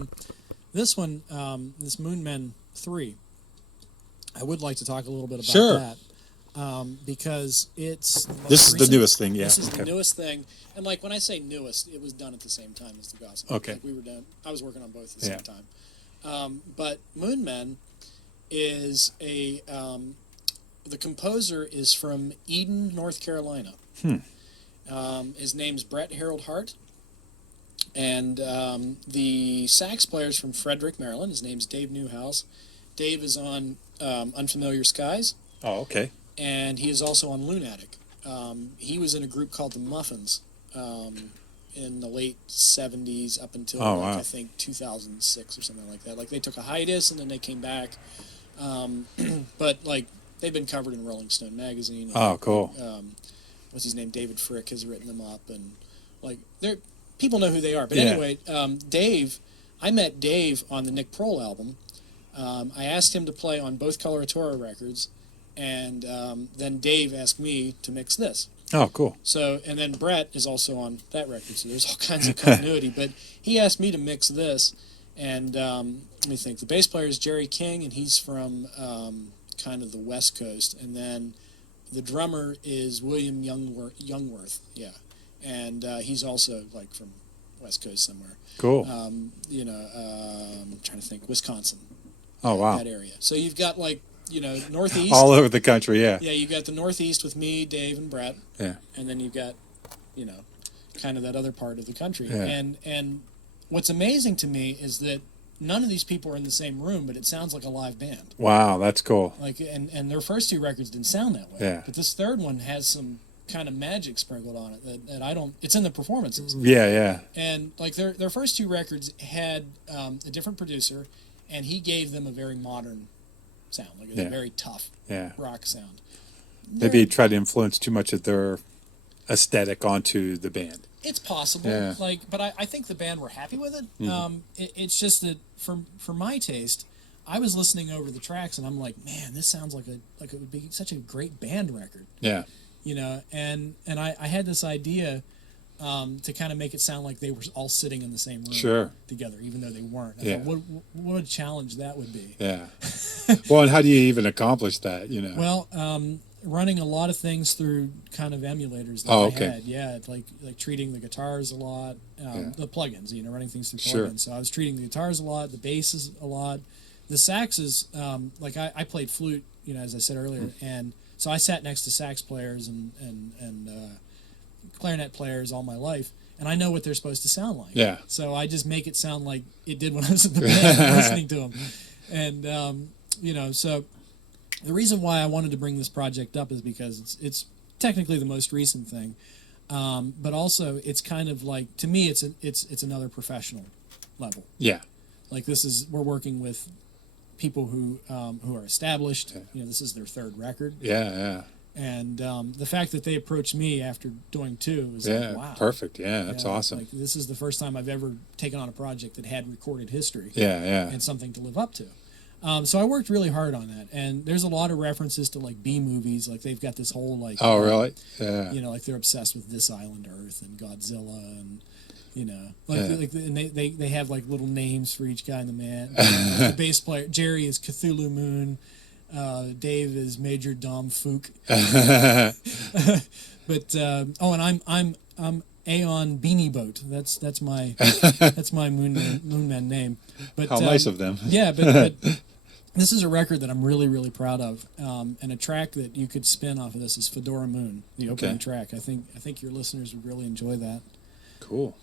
And this one, this Moonmen 3, I would like to talk a little bit about Sure. that. Because it's the most This is the recent- newest thing, yeah. This is the Okay. newest thing, and like when I say newest, it was done at the same time as the Gospel. Okay. Like we were done. I was working on both at the Yeah. same time. But Moonmen is a the composer is from Eden, North Carolina. His name's Brett Harold Hart, and the sax player's from Frederick, Maryland. His name's Dave Newhouse. Dave is on Unfamiliar Skies. Oh, okay. And he is also on Lunatic. He was in a group called the Muffins in the late 70s up until I think 2006 or something like that. Like they took a hiatus and then they came back. But like they've been covered in Rolling Stone magazine. Oh, cool. What's his name? David Frick has written them up, and like they're people know who they are. But Yeah. anyway, Dave, I met Dave on the Nick Prohl album. I asked him to play on both Coloratura records. And then Dave asked me to mix this. Oh, cool. So, and then Brett is also on that record, so there's all kinds of continuity. But he asked me to mix this, and let me think. The bass player is Jerry King, and he's from kind of the West Coast. And then the drummer is William Youngworth, yeah. And he's also, like, from West Coast somewhere. Cool. I'm trying to think. Wisconsin. Oh, wow. That area. So you've got, like, Northeast. All over the country, yeah. Yeah, you got the Northeast with me, Dave, and Brett. Yeah. And then you've got, kind of that other part of the country. Yeah. And what's amazing to me is that none of these people are in the same room, but it sounds like a live band. Wow, that's cool. Like, and their first two records didn't sound that way. Yeah. But this third one has some kind of magic sprinkled on it that I don't. It's in the performances. Yeah, yeah. And like their first two records had a different producer, and he gave them a very modern sound, like a very tough rock sound. Maybe he tried to influence too much of their aesthetic onto the band. It's possible, Yeah. but I think the band were happy with it. It's just that for my taste, I was listening over the tracks and I'm like, man, this sounds like it would be such a great band record. Yeah. And I had this idea to kind of make it sound like they were all sitting in the same room together, even though they weren't. I thought, what a challenge that would be. Yeah. Well, and how do you even accomplish that, Well, running a lot of things through kind of emulators that I had. Yeah, like treating the guitars a lot, the plugins, running things through plugins. So I was treating the guitars a lot, the basses a lot. The saxes, like I played flute, as I said earlier, and so I sat next to sax players and clarinet players all my life, and I know what they're supposed to sound like. Yeah. So I just make it sound like it did when I was at the band listening to them. And, so the reason why I wanted to bring this project up is because it's technically the most recent thing, but also it's kind of like, to me, it's another professional level. Yeah. Like we're working with people who are established. This is their third record. Yeah, yeah. And the fact that they approached me after doing two is like, wow. Perfect. Yeah, that's awesome. Like, this is the first time I've ever taken on a project that had recorded history. Yeah, yeah. And something to live up to. So I worked really hard on that. And there's a lot of references to, like, B movies. Like, they've got this whole, like... Oh, really? Yeah. Like, they're obsessed with This Island Earth and Godzilla and... and they have like little names for each guy in the band. The bass player Jerry is Cthulhu Moon, Dave is Major Dom Fook. But and I'm Aeon Beanyboat. That's my Moonman name. But how nice of them. Yeah, but this is a record that I'm really, really proud of, and a track that you could spin off of this is Fedora Moon, the opening track. I think your listeners would really enjoy that. Cool.